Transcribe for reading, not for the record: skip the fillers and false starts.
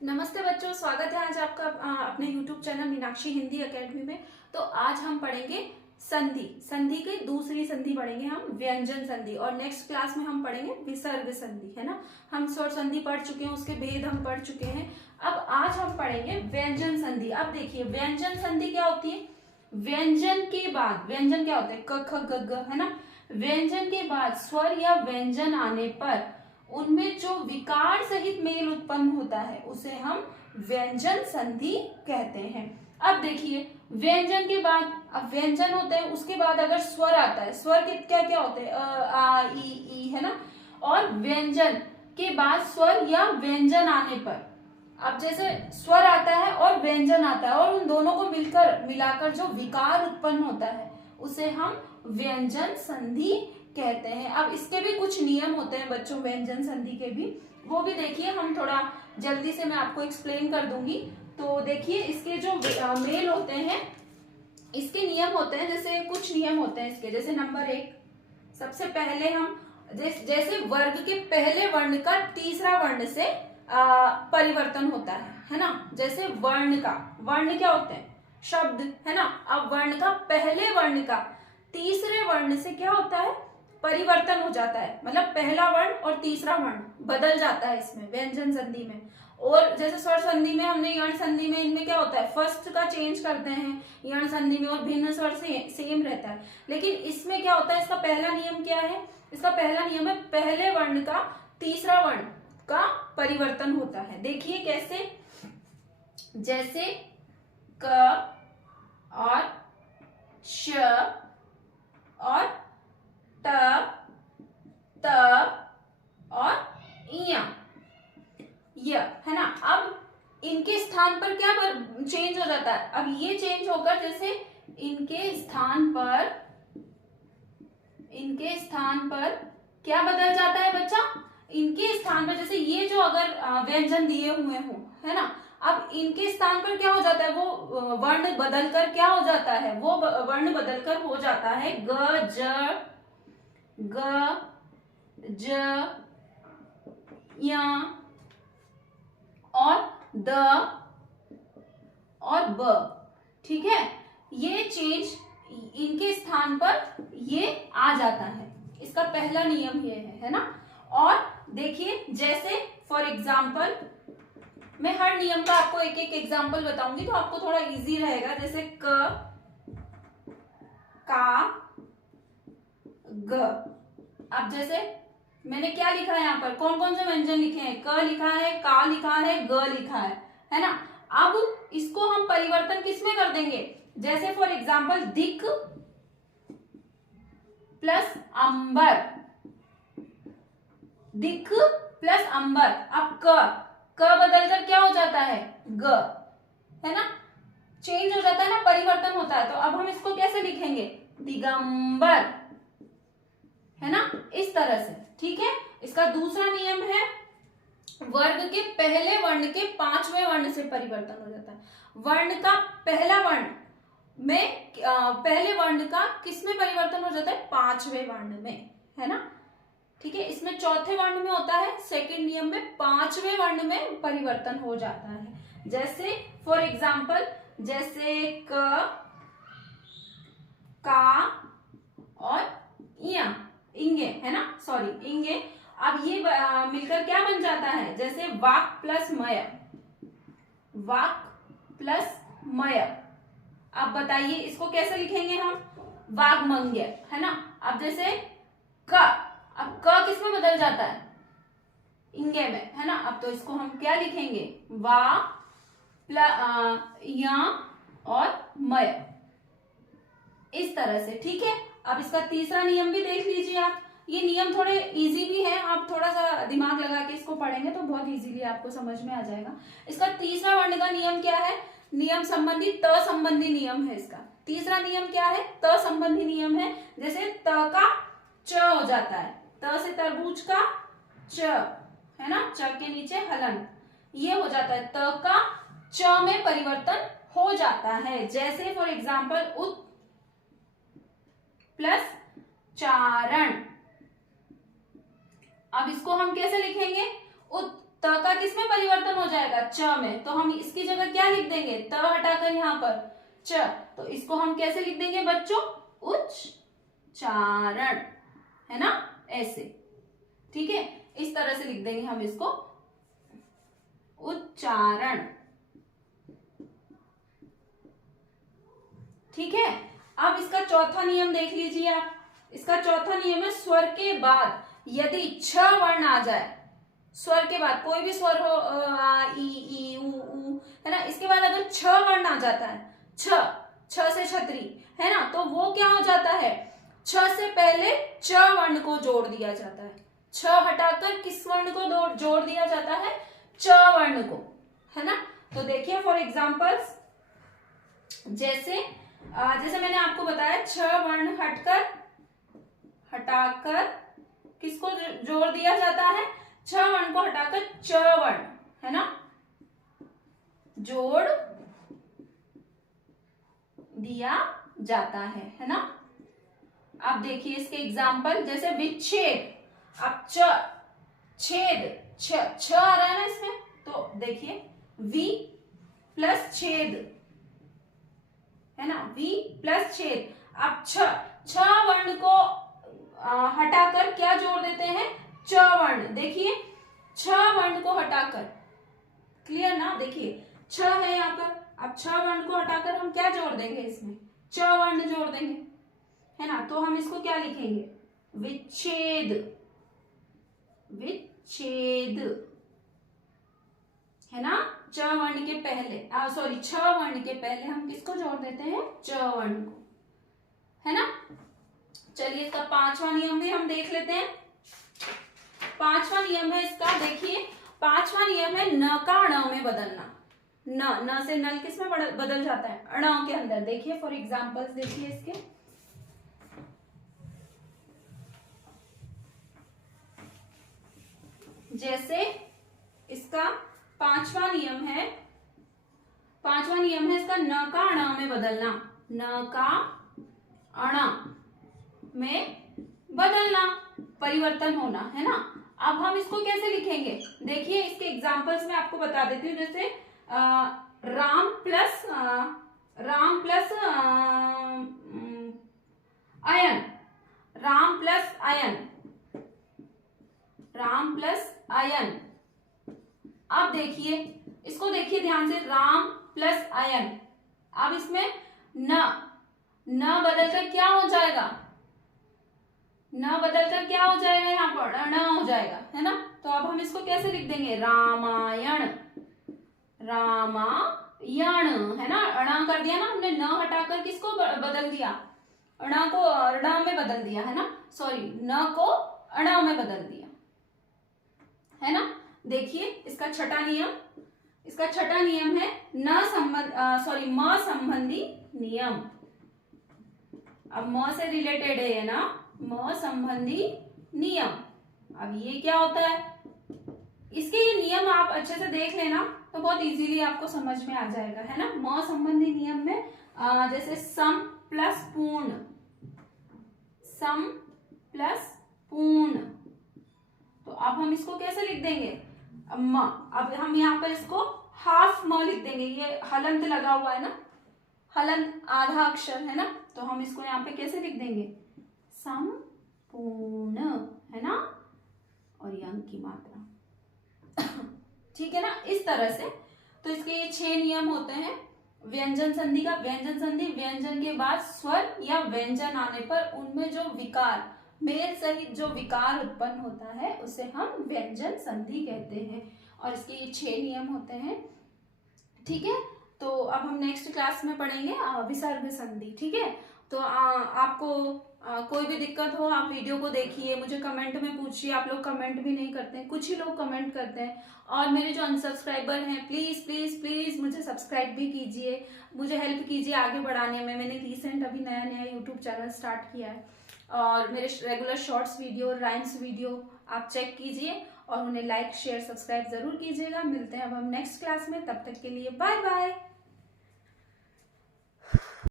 नमस्ते बच्चों, स्वागत है आज आपका अपने YouTube channel Meenakshi Hindi academy में। तो आज हम पढ़ेंगे संधि। संधि की दूसरी संधि पढ़ेंगे हम, व्यंजन संधि। और नेक्स्ट क्लास में हम पढ़ेंगे विसर्ग संधि, है ना। हम स्वर संधि पढ़ चुके हैं, उसके भेद हम पढ़ चुके हैं। अब आज हम पढ़ेंगे व्यंजन संधि। अब देखिए व्यंजन संधि क्या होती है। व्यंजन के बाद, व्यंजन क्या होता है, क ख ग घ, है ना। व्यंजन के बाद स्वर या व्यंजन आने पर उनमें जो विकार सहित मेल उत्पन्न होता है उसे हम व्यंजन संधि कहते हैं। अब देखिए व्यंजन के बाद, अब व्यंजन होते हैं, उसके बाद अगर स्वर आता है, स्वर के क्या क्या होते हैं, आ ई, है ना। और व्यंजन के बाद स्वर या व्यंजन आने पर, अब जैसे स्वर आता है और व्यंजन आता है और उन दोनों को मिलाकर जो विकार उत्पन्न होता है उसे हम व्यंजन संधि कहते हैं। अब इसके भी कुछ नियम होते हैं बच्चों, व्यंजन संधि के भी, वो भी देखिए हम थोड़ा जल्दी से मैं आपको एक्सप्लेन कर दूंगी। तो देखिए इसके जो मेल होते हैं, इसके नियम होते हैं, जैसे कुछ नियम होते हैं इसके। जैसे नंबर 1, सबसे पहले हम जैसे वर्ग के पहले वर्ण का तीसरा वर्ण से परिवर्तन होता है ना। जैसे वर्ण का, वर्ण क्या होते हैं, शब्द, है ना। अब वर्ण का पहले वर्ण का तीसरे वर्ण से क्या होता है, परिवर्तन हो जाता है, मतलब पहला वर्ण और तीसरा वर्ण बदल जाता है इसमें व्यंजन संधि में। और जैसे स्वर संधि में हमने यण संधि में, इनमें क्या होता है, फर्स्ट का चेंज करते हैं यण संधि में और भिन्न स्वर से सेम रहता है। लेकिन इसमें क्या होता है, इसका पहला नियम क्या है, इसका पहला नियम है पहले वर्ण का तीसरा वर्ण का परिवर्तन होता है। देखिए कैसे, जैसे क और श और ट, त और इया, य, है ना। अब इनके स्थान पर क्या चेंज हो जाता है, अब ये चेंज होकर जैसे इनके स्थान पर क्या बदल जाता है बच्चा, इनके स्थान पर जैसे ये जो अगर व्यंजन दिए हुए हों, है ना, अब इनके स्थान पर क्या हो जाता है, वो वर्ण बदलकर क्या हो जाता है, वो वर्ण बदलकर हो जाता है ग, ज, ग, ज, या और द और ब। ठीक है, ये चेंज इनके स्थान पर ये आ जाता है, इसका पहला नियम ये है ना। और देखिए जैसे फॉर एग्जाम्पल, मैं हर नियम का आपको एक एक एग्जाम्पल बताऊंगी तो आपको थोड़ा इजी रहेगा। जैसे क, का, ग। अब जैसे मैंने क्या लिखा है यहाँ पर, कौन कौन से व्यंजन लिखे हैं, क लिखा है, का लिखा है, ग लिखा है ना। अब इसको हम परिवर्तन किसमें कर देंगे, जैसे फॉर एग्जाम्पल दिक प्लस अंबर, दिक प्लस अंबर। अब क बदलकर क्या हो जाता है, ग, है ना, चेंज हो जाता है ना, परिवर्तन होता है। तो अब हम इसको कैसे लिखेंगे, दिगंबर, है ना, इस तरह से। ठीक है, इसका दूसरा नियम है वर्ग के पहले वर्ण के पांचवें वर्ण से परिवर्तन हो जाता है। वर्ण का पहला वर्ण में पहले वर्ण का किस में परिवर्तन हो जाता है, पांचवें वर्ण में, है ना। ठीक है, इसमें चौथे वर्ण में होता है, सेकंड नियम में पांचवें वर्ण में परिवर्तन हो जाता है। जैसे फॉर एग्जाम्पल, जैसे क, का और इया, इंगे, है ना, सॉरी इंगे। अब ये मिलकर क्या बन जाता है, जैसे वाक प्लस मय, वाक प्लस मय। अब बताइए इसको कैसे लिखेंगे हम, वाग्मंग्य, है ना। अब जैसे क, अब क किस में बदल जाता है, इंगे में, है ना। अब तो इसको हम क्या लिखेंगे, वा प्लस या और मय, इस तरह से। ठीक है, अब इसका तीसरा नियम भी देख लीजिए आप। ये नियम थोड़े इजी भी है, आप थोड़ा सा दिमाग लगा के इसको पढ़ेंगे तो बहुत इजीली आपको समझ में आ जाएगा। इसका तीसरा वर्ण का नियम क्या है, नियम संबंधी त संबंधी नियम है इसका। तीसरा नियम क्या है, त संबंधी नियम है। जैसे त का च हो जाता है, त से तरबूज का च, है ना, च के नीचे हलन, ये हो जाता है, त का च में परिवर्तन हो जाता है। जैसे फॉर एग्जाम्पल उत प्लस चारण। अब इसको हम कैसे लिखेंगे, उत, त का किसमें परिवर्तन हो जाएगा, च में। तो हम इसकी जगह क्या लिख देंगे, त हटाकर यहाँ पर च। तो इसको हम कैसे लिख देंगे बच्चों, उच्चारण, है ना, ऐसे। ठीक है, इस तरह से लिख देंगे हम इसको, उच्चारण। ठीक है, अब इसका चौथा नियम देख लीजिए आप। इसका चौथा नियम है, स्वर के बाद यदि छ वर्ण आ जाए, स्वर के बाद कोई भी स्वर हो, आ, ई ऊ, है ना, इसके बाद अगर छ वर्ण आ जाता है, छ से छतरी, है ना, तो वो क्या हो जाता है, छ से पहले च वर्ण को जोड़ दिया जाता है। छ हटाकर किस वर्ण को जोड़ दिया जाता है, च वर्ण को, है ना। तो देखिए फॉर एग्जाम्पल्स, जैसे मैंने आपको बताया, छ वर्ण हटाकर किसको जोड़ दिया जाता है, छ वर्ण को हटाकर च वर्ण, है ना, जोड़ दिया जाता है ना। अब देखिए इसके एग्जाम्पल, जैसे विच्छेद, अब छेद, छ आ रहा है ना इसमें, तो देखिए वी प्लस छेद, है ना, वी प्लस छेद। अब छ वर्ण को हटाकर क्या जोड़ देते हैं, च वर्ण। देखिए छ वर्ण को हटाकर, क्लियर ना, देखिए छ है यहाँ पर, अब छ वर्ण को हटाकर हम क्या जोड़ देंगे, इसमें च वर्ण जोड़ देंगे, है ना। तो हम इसको क्या लिखेंगे, विच्छेद, है ना। च वर्ण के पहले, सॉरी, छ वर्ण के पहले हम किसको जोड़ देते हैं, च वर्ण को, है ना। चलिए इसका पांचवा नियम भी हम देख लेते हैं। पांचवा नियम है इसका, देखिए पांचवा नियम है न का ण में बदलना। न से नल किस में बदल जाता है, ण के अंदर। देखिए फॉर एग्जाम्पल्स, देखिए इसके, जैसे इसका पांचवा नियम है इसका, न का ण में बदलना, न का अण में बदलना, परिवर्तन होना, है ना। अब हम इसको कैसे लिखेंगे, देखिए इसके एग्जांपल्स में आपको बता देती हूँ। जैसे राम प्लस अयन, राम प्लस अयन। अब देखिए इसको, देखिए ध्यान से, राम प्लस अयन। अब इसमें न बदलकर क्या हो जाएगा, न बदलकर क्या हो जाएगा, यहाँ पर ण हो जाएगा, है ना। तो अब हम इसको कैसे लिख देंगे, रामायण, है ना। ण कर दिया ना हमने, न हटाकर किसको बदल दिया, ण को ण में बदल दिया, है ना, सॉरी, न को ण में बदल दिया, है ना। देखिए इसका छठा नियम है म संबंधी नियम। अब म से रिलेटेड है ये ना, म संबंधी नियम। अब ये क्या होता है, इसके ये नियम आप अच्छे से देख लेना तो बहुत इजीली आपको समझ में आ जाएगा, है ना। म संबंधी नियम में जैसे सम प्लस पूर्ण, तो अब हम इसको कैसे लिख देंगे, म। अब हम यहाँ पर इसको हाफ म लिख देंगे, ये हलंत लगा हुआ है ना, हलंत आधा अक्षर है ना, तो हम इसको यहाँ पे कैसे लिख देंगे, संपूर्ण, है ना, और ये अंक की मात्रा ठीक है ना, इस तरह से। तो इसके ये 6 नियम होते हैं व्यंजन संधि का। व्यंजन संधि, व्यंजन के बाद स्वर या व्यंजन आने पर उनमें जो विकार, मेल सहित जो विकार उत्पन्न होता है उसे हम व्यंजन संधि कहते हैं। और इसके ये 6 नियम होते हैं, ठीक है। तो अब हम नेक्स्ट क्लास में पढ़ेंगे विसर्ग संधि, ठीक है। तो आपको कोई भी दिक्कत हो आप वीडियो को देखिए, मुझे कमेंट में पूछिए। आप लोग कमेंट भी नहीं करते हैं, कुछ ही लोग कमेंट करते हैं। और मेरे जो अनसब्सक्राइबर हैं, प्लीज प्लीज प्लीज मुझे सब्सक्राइब भी कीजिए, मुझे हेल्प कीजिए आगे बढ़ाने में। मैंने रिसेंट अभी नया यूट्यूब चैनल स्टार्ट किया है और मेरे regular shorts video, rhymes video आप चेक कीजिए और उन्हें लाइक शेयर सब्सक्राइब जरूर कीजिएगा। मिलते हैं अब हम नेक्स्ट क्लास में, तब तक के लिए बाय बाय।